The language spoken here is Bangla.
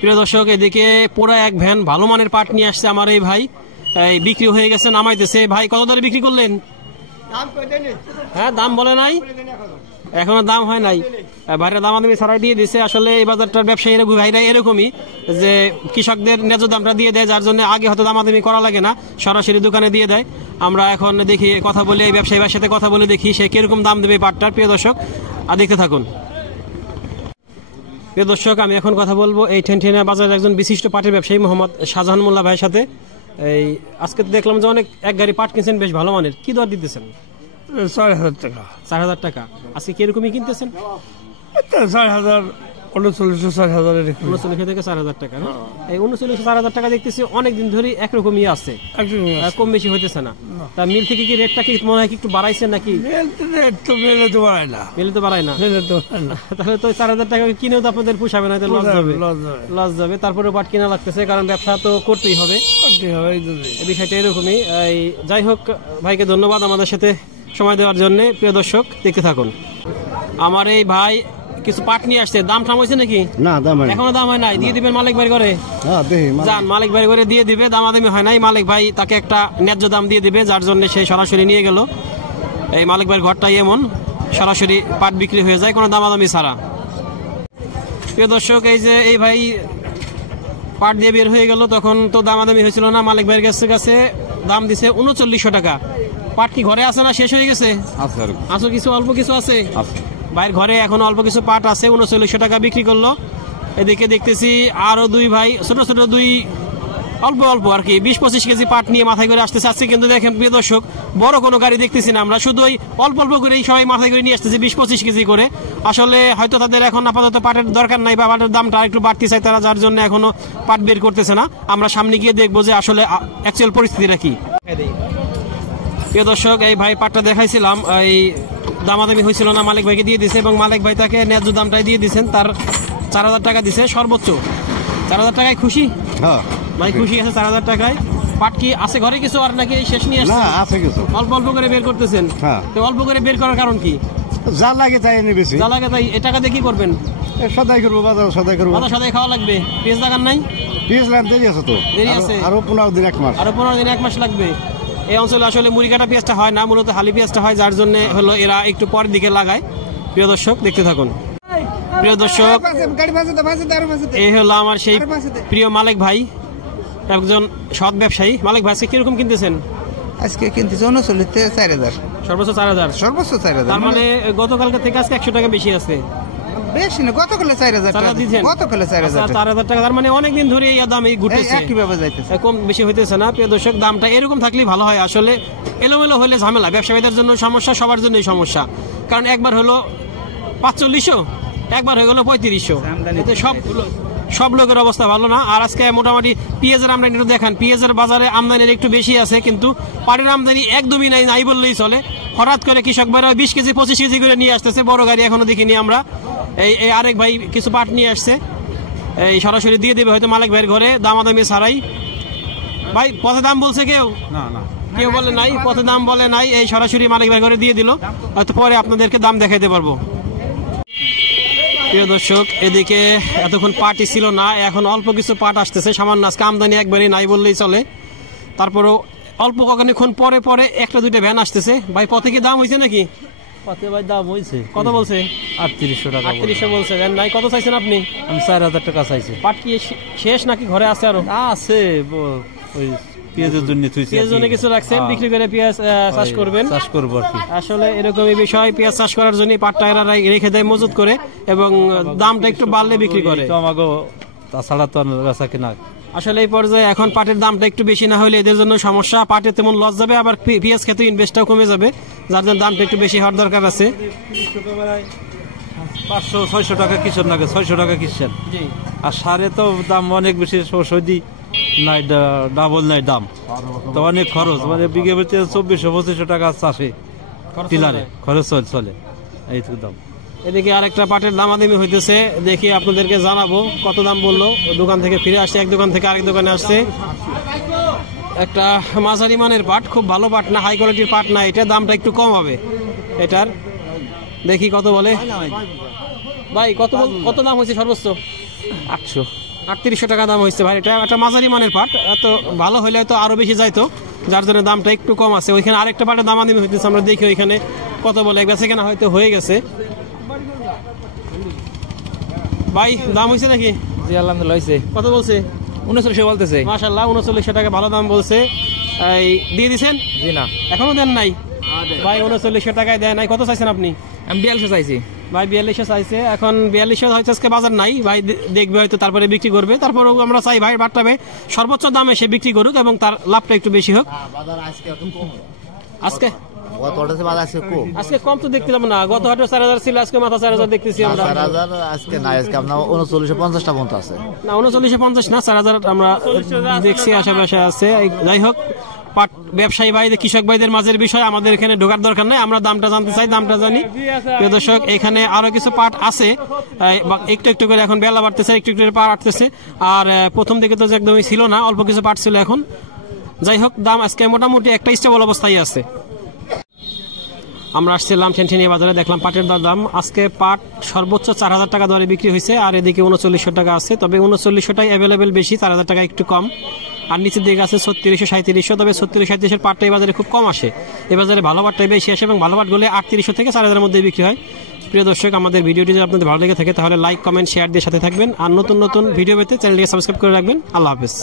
প্রিয় দর্শক, এদিকে পুরো এক ভ্যান ভালো মানের পাট নিয়ে আসছে আমার এই ভাই, বিক্রি হয়ে গেছে, নামাইতেছে। ভাই কত দরে বিক্রি করলেন? হ্যাঁ, দাম বলে নাই, এখনো দাম হয় নাই। ভাইরা দামাদামি ছাড়াই দিয়ে দিছে। আসলে এই বাজারটার ব্যবসায়ী ভাইরা এরকমই যে কৃষকদের ন্যায্য দামটা দিয়ে দেয়, যার জন্য আগে হয়তো দামাদামি করা লাগে না, সরাসরি দোকানে দিয়ে দেয়। আমরা এখন দেখি, কথা বলে এই ব্যবসায়ী ভাইয়ের সাথে কথা বলে দেখি সে কিরকম দাম দেবে পাটটার। প্রিয় দর্শক, আর দেখতে থাকুন। প্রিয় দর্শক, আমি এখন কথা বলবো এই ঠেনঠেনা বাজারের একজন বিশিষ্ট পাটের ব্যবসায়ী মোহাম্মদ শাহজাহান মোল্লা ভাইয়ের সাথে। এই আজকে দেখলাম যে অনেক এক গাড়ি পাট কিনছেন, বেশ ভালো মানের। কি দর দিতেছেন? 4,000 টাকা। 4,000 টাকা। আজকে কিরকমই কিনতেছেন? 4,000, 39,000 থেকে 4,000 টাকা। এই 39,000 টাকা দেখতেছি অনেকদিন ধরে একরকমই আছে, কম বেশি হইতেছে না। তা মিল থেকে কি রেটটা কি মনে হয় একটু বাড়াইছে নাকি? মেলে তো বাড়ায় না। তাহলে তো 4,000 টাকা কিনেও তো আপনাদের পোষাবে না, লস যাবে। তারপরে পাট কিনা লাগতেছে, কারণ ব্যবসা তো করতেই হবে। এই বিষয়টা এরকমই। যাই হোক, ভাইকে ধন্যবাদ আমাদের সাথে সময় দেওয়ার জন্য। প্রিয় দর্শক, দেখতে থাকুন। আমার এই ভাই কিছু পাট নিয়ে আসছে, দাম টাম হয়েছে নাকি? না, দাম এখনো দাম হয় নাই। দিয়ে দিবেন মালিক ভাই করে? যান, মালিক ভাই করে দিয়ে দিবে। দামাদামি হয় নাই, মালিক ভাই তাকে একটা ন্যায্য দাম দিয়ে দিবে, যার জন্য সে সরাসরি নিয়ে গেল। এই মালিক ভাইয়ের ঘরটাই এমন, সরাসরি পাট বিক্রি হয়ে যায় কোনো দামাদামি ছাড়া। প্রিয় দর্শক, এই যে এই ভাই পাট দিয়ে বের হয়ে গেল, তখন তো দামাদামি হয়েছিল না। মালিক ভাইয়ের কাছে দাম দিছে 3900 টাকা। পাট কি ঘরে আছে না শেষ হয়ে গেছে? আছে কিছু, অল্প কিছু আছে ভাইয়ের ঘরে, এখন অল্প কিছু পাট আছে। 3900 টাকা বিক্রি করলো। এদিকে দেখতেছি আরো দুই ভাই ছোট ছোট অল্প অল্প আর কি 20-25 কেজি পাট নিয়ে মাথায় করে আসতেছে। আজকে কিন্তু দেখেন প্রিয় দর্শক, বড় কোনো গাড়ি দেখতেছি না আমরা, শুধু ওই অল্প অল্প করে সবাই মাথায় করে নিয়ে আসতেছে 20-25 কেজি করে। আসলে হয়তো তাদের এখন আপাতত পাটের দরকার নাই, বা পাটের দামটা একটু বাড়তে চায় তারা, যার জন্য এখনো পাট বের করতেছে না। আমরা সামনে গিয়ে দেখবো যে আসলে অ্যাকচুয়াল পরিস্থিতিটা কি। প্রিয় দর্শক, এই ভাই পাটটা দেখাইছিলাম, এই দামাদামি হয়েছিল না, মালিক ভাইকে দিয়ে দিছে, এবং মালিক ভাই তাকে ন্যায্য দামটাই দিয়ে দিচ্ছেন। তার 4,000 টাকা দিছে সর্বোচ্চ। 4,000 টাকায় খুশি? হ্যাঁ ভাই খুশি আছে 4,000 টাকায়। পাট কি আছে ঘরে কিছু, আর নাকি শেষ নিয়ে আসছে? আছে কিছু, অল্প অল্প করে বের করতেছেন। তো অল্প করে বের করার কারণ কি? যা লাগে তাই এনে বেশি, যা লাগে তাই। এ টাকা দিয়ে কি করবেন? সদাই করবো, বাজার সদাই করবো। সদাই খাওয়া লাগবে। পেঁয়াজ লাগান নাই? পেঁয়াজ লাগান দেরি আছে তো, দেরি আছে, আরো 15 দিন 1 মাস। আরো 15 দিন 1 মাস লাগবে। এই অঞ্চলে আসলে মুড়ি কাটা পেঁয়াজটা হয় না, মূলত হালি পেঁয়াজটা হয়, যার জন্য হলো এরা একটু পরের দিকে লাগায়। প্রিয় দর্শক, দেখতে থাকুন। প্রিয় দর্শক, এই হলো আমার সেই প্রিয় মালিক ভাই, একজন সৎ ব্যবসায়ী। মালিক ভাই, কিরকম কিনতেছেন? আজকে কিনতেছে 39,000 সর্বোচ্চ 4,000। সর্বোচ্চ 4,000, তার মানে গতকালকে থেকে আজকে 100 টাকা বেশি আছে। বেশি না, গতকালে 4,000 টাকা দিয়েছেন। গতকালে 4,000 টাকা, তার মানে অনেকদিন ধরে এই দাম এই ঘুরতেছে, কিভাবে যাইতেছে, কম বেশি হইতেছে না। প্রিয় দর্শক, দামটা এরকম থাকলেই ভালো হয়। আসলে এলোমেলো হলে ঝামেলা, ব্যবসায়ীদের জন্য সমস্যা, সবার জন্যই সমস্যা। কারণ একবার হলো 4500, একবার হয়ে গেল 3500, এতে সব লোকের অবস্থা ভালো না। আর আজকে মোটামুটি পেঁয়াজের আমদানি একটু দেখান। পেঁয়াজের বাজারে আমদানির একটু বেশি আছে, কিন্তু পাটের আমদানি একদমই নাই বললেই চলে। হঠাৎ করে কৃষক ভাইরা 20 কেজি 25 কেজি করে নিয়ে আসতেছে, বড় গাড়ি এখনো দেখিনি আমরা। এই আরেক ভাই কিছু পাট নিয়ে আসছে, এই সরাসরি দিয়ে দেবে হয়তো মালিক ভাইয়ের ঘরে, দামাদামি ছাড়াই। ভাই পথে দাম বলছে কেউ? না, কেউ বলে নাই, পথে দাম বলে নাই। এই সরাসরি মালিক ভাইয়ের ঘরে দিয়ে দিল, হয়তো পরে আপনাদেরকে দাম দেখাইতে পারবো। প্রিয় দর্শক, এদিকে এতক্ষণ পাটই ছিল না, এখন অল্প কিছু পাট আসতেছে, সামান্য। আজকে আমদানি একবারই নাই বললেই চলে। তারপরও অল্প কখনক্ষণ পরে পরে 1-2টা ভ্যান আসতেছে। ভাই পথে কি দাম হয়েছে নাকি? পথে ভাই দাম হয়েছে। কত বলছে? 3800 টাকা। 3800 বলছে। নাই, কত চাইছেন আপনি? আমি 4,000 টাকা চাইছি। পাট কি শেষ নাকি ঘরে আছে আরো? আছে, ওই পেঁয়াজের জন্য পেঁয়াজের জন্য কিছু রাখছেন, বিক্রি করে পেঁয়াজ চাষ করবেন। চাষ করবো আর কি। আসলে এরকমই বিষয়, পেঁয়াজ চাষ করার জন্য পাটটা এরা রেখে দেয় মজুত করে, এবং দামটা একটু বাড়লে বিক্রি করে। আমাকে তাছাড়া তো বেচা কিনা। আসলে এই পর্যায়ে এখন পাটের দামটা একটু বেশি না হলে এদের জন্য সমস্যা। পাটে তেমন লস যাবে, আবার পেঁয়াজ খেতে ইনভেস্টটাও কমে যাবে, যার জন্য দামটা একটু বেশি হওয়ার দরকার আছে। 500-600 টাকা কিসের নাকি? 600 টাকা কিসের? আর সারে তো দাম অনেক বেশি, সৌদি নাই, ডাবল নাই দাম, তো অনেক খরচ। মানে বিঘে বেচে 2400-2500 টাকা চাষে টিলারে খরচ চলে, এইটুকু দাম। এদিকে আরেকটা পাটের দামাদামি হইতেছে, দেখি আপনাদেরকে জানাবো কত দাম বললো। দোকান থেকে ফিরে আসছে, এক দোকান থেকে আরেক দোকানে আসছে। একটা মাঝারি মানের পাট, খুব ভালো পাট না, হাই কোয়ালিটির পাট না, এটা দামটা একটু কম হবে এটার। দেখি কত বলে। ভাই কত দাম হয়েছে সর্বোচ্চ? 800 3800 টাকা দাম হয়েছে ভাই। এটা একটা মাঝারি মানের পাট, এত ভালো হলে তো আরো বেশি যাইতো, যার জন্য দামটা একটু কম আছে। ওইখানে আরেকটা পাটের দাম আদি হইতেছে, আমরা দেখি ওইখানে কত বলে, বেচে কেনা হয়তো হয়ে গেছে। ভাই দাম হয়েছে নাকি? জি আলহামদুলিল্লাহ হয়েছে। কত বলছে? 3900 বলতেছে। মাশাআল্লাহ 3900 টাকা ভালো দাম বলছে। এই দিয়ে দিছেন? জি না, এখনো দেন নাই ভাই? 3900 টাকায় দেয় নাই। কত চাইছেন আপনি? আমি 4200 চাইছি ভাই। 4200 চাইছে। এখন 4200 হয়তো আজকে বাজার নাই ভাই, দেখবে হয়তো তারপরে বিক্রি করবে। তারপরেও আমরা চাই ভাই বাট্টাবে সর্বোচ্চ দামে সে বিক্রি করুক এবং তার লাভটা একটু বেশি হোক। আজকে আজকে কম তো দেখতে যাবো না, গত হাটে 4000 ছিল, আজকে মাথা 4000 দেখতেছি আমরা। 4000 আজকে নাই, আজকে আপনার 3950 টা পর্যন্ত আছে না, 3950 না, 4000 আমরা দেখছি আশেপাশে আছে। যাই হোক, পাট ব্যবসায়ী ভাইদের, কৃষক ভাইদের মাঝের বিষয় আমাদের এখানে ঢোকার দরকার নেই, আমরা দামটা জানতে চাই, দামটা জানি। প্রিয় দর্শক, এখানে আরো কিছু পাট আছে, একটু একটু করে এখন বেলা বাড়তেছে, একটু একটু করে পাট আসতেছে। আর প্রথম দিকে তো একদমই ছিল না, অল্প কিছু পাট ছিল এখন। যাই হোক, দাম আজকে মোটামুটি একটা স্টেবল অবস্থায় আছে। আমরা আসছিলাম ঠেনঠেনিয়া বাজারে, দেখলাম পাটের দাম আজকে পাট সর্বোচ্চ 4000 টাকা দরে বিক্রি হয়েছে, আর এদিকে 3900 টাকা আছে। তবে 3900 টাই অ্যাভেলেবেল বেশি, 4000 টাকা একটু কম। আর নিচের দিকে আছে 3600 3700। তবে 36 3700 পাটটা এই বাজারে খুব কম আসে, এই বাজারে ভালো পাটটাই বেশি আসে এবং ভালো পাটগুলো 3800 থেকে 4000 মধ্যে বিক্রি হয়। প্রিয় দর্শক, আমাদের ভিডিওটি যদি আপনাদের ভালো লেগে থাকে তাহলে লাইক কমেন্ট শেয়ার দিয়ে সাথে থাকবেন। আর নতুন নতুন ভিডিও পেতে চ্যানেলটিকে সাবস্ক্রাইব করে রাখবেন। আল্লাহ হাফেজ।